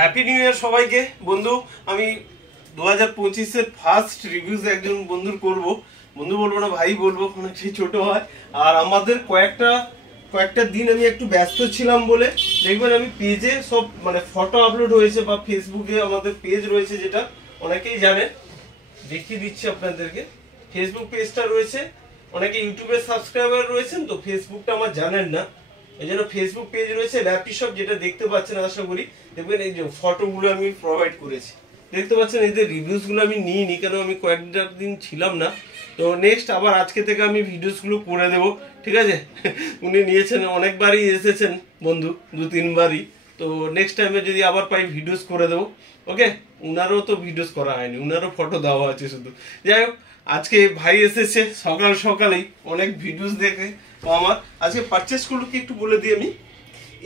Happy new year সবাইকে। বন্ধু আমি 2025-এর ফার্স্ট রিভিউজ একজন বন্ধুর করব। বন্ধু বলবো না, ভাই বলবো, অনেকটাই ছোট হয়। আর আমাদের কয়েকটা দিন আমি একটু ব্যস্ত ছিলাম বলে দেখবেন আমি পেজে সব মানে ফটো আপলোড হয়েছে, বা ফেসবুকে আমাদের পেজ রয়েছে, যেটা অনেকেই জানে, দেখিয়ে দিচ্ছি আপনাদেরকে। ফেসবুক পেজটা রয়েছে, অনেকে ইউটিউবের সাবস্ক্রাইবার রয়েছেন, তো ফেসবুকটা আমার জানেন না, এই জন্য ফেসবুক পেজ রয়েছে ল্যাপটি শপ, যেটা দেখতে পাচ্ছেন আশা করি। দেখবেন এই যে ফটোগুলো আমি প্রোভাইড করেছি, দেখতে পাচ্ছেন। এদের রিভিউসগুলো আমি নিইনি, কেন আমি কয়েকটা দিন ছিলাম না। তো নেক্সট আবার আজকে থেকে আমি ভিডিওসগুলো করে দেব, ঠিক আছে? উনি নিয়েছেন, অনেকবারই এসেছেন বন্ধু, 2-3বারই। তো নেক্সট টাইমে যদি আবার পাই ভিডিওস করে দেবো, ওকে? উনারও তো ভিডিওস করা হয়নি, উনারও ফটো দেওয়া আছে শুধু। যাই হোক, আজকে ভাই এসেছে সকালেই অনেক ভিডিওস দেখে। তো আমার আজকে পারচেস করলো কি একটু বলে দিই আমি।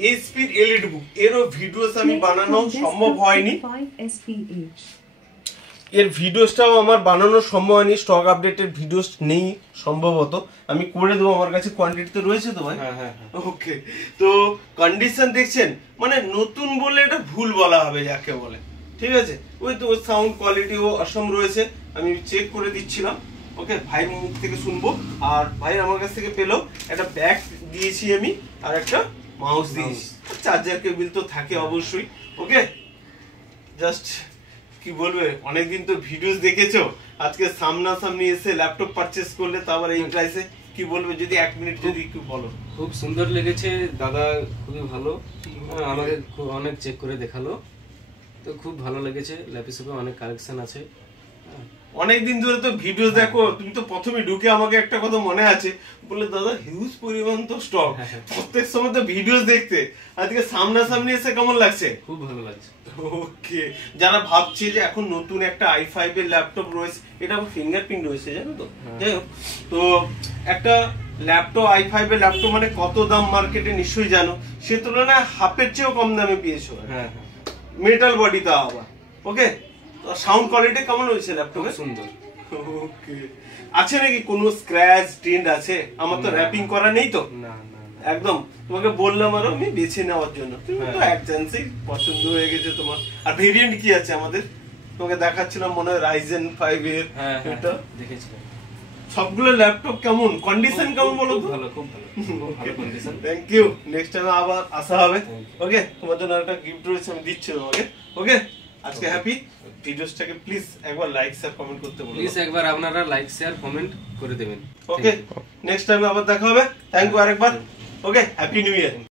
এইচপির এলইডি বুক, এরও ভিডিওস আমি বানানো সম্ভব হয়নি, এর ভিডিওসটাও আমার বানানো সম্ভব হয়নি, স্টক আপডেটের ভিডিওস নেই সম্ভবত। আমি করে দেবো, আমার কাছে কোয়ান্টিটি তো রয়েছে তো ভাই। হ্যাঁ, ওকে। তো কন্ডিশন দেখছেন, মানে নতুন বলে এটা ভুল বলা হবে যাকে বলে, ঠিক আছে? ওই তো সাউন্ড কোয়ালিটিও অসম রয়েছে, আমি চেক করে দিচ্ছিলাম। ওকে, ভাইয়ের মুখ থেকে শুনবো। আর ভাই আমার কাছ থেকে পেলো একটা ব্যাগ দিয়েছি আমি, আর একটা মাউস দিয়েছি, চার্জার কেবিল তো থাকে অবশ্যই। ওকে, জাস্ট কি বলবে, অনেকদিন তো ভিডিওস দেখেছো, আজকে সামনাসামনি এসে ল্যাপটপ পারচেস করলে, তারপর এই প্রাইসে কি বলবে, যদি 1 মিনিট যদি একটু বলো। খুব সুন্দর লেগেছে দাদা, খুবই ভালো। আমাকে অনেক চেক করে দেখালো, তো খুব ভালো লেগেছে। ল্যাপটপে অনেক কালেকশন আছে। অনেকদিন ধরে তো ভিডিও দেখো, তুমি তো প্রথমে ঢুকে আমাকে একটা কথা মনে আছে, বলে দাদা হিউজ পরিমাণ তো স্টক, প্রত্যেক সময় তো ভিডিওস দেখতে, আজকে সামনাসামনি এসে কেমন লাগছে? খুব ভালো লাগছে। ওকে, যারা ভাবছে যে এখন নতুন একটা i5 এর ল্যাপটপ রয়েছে, এটা ফিঙ্গারপ্রিন্ট রয়েছে, জানো তো? যাই হোক, তো একটা ল্যাপটপ i5 এর ল্যাপটপ মানে কত দাম মার্কেটে নিশ্চয়ই জানো, সে তুলনায় হাফের চেয়েও কম দামে পেয়েছো। হ্যাঁ, মেটাল বডি তা আবার। ওকে, সাউন্ড কোয়ালিটি কেমন হয়েছে ল্যাপটপে? সুন্দর। ওকে, আছে নাকি কোনো স্ক্র্যাচ টিন্ট আছে? আমার তো র‍্যাপিং করা নেই তো। না, একদম তোমাকে বললাম আরো আমি বেছে নেওয়ার জন্য, তুমি তো এক চান্সেই পছন্দ হয়ে গেছে তোমার। আর ভেরিয়েন্ট কি আছে আমাদের? তোমাকে দেখাচ্ছিলাম মনে হয় Ryzen 5 এর, এটা দেখেছিলাম। সবগুলো ল্যাপটপ কেমন কন্ডিশন কেমন বলো তো? ভালো, খুব ভালো, ভালো condition. Thank you, next time আবার আসা হবে। ওকে, তোমার জন্য একটা গিফট রয়েছে, আমি দিচ্ছি তোমাকে। ওকে, আজকে হ্যাপি। ভিডিওসটাকে প্লিজ একবার লাইক শেয়ার কমেন্ট করতে বলুন। প্লিজ একবার আপনারা লাইক শেয়ার কমেন্ট করে দেবেন। ওকে, নেক্সট টাইম আবার দেখা হবে। থ্যাংক ইউ আরেকবার। ওকে, হ্যাপি নিউ ইয়ার।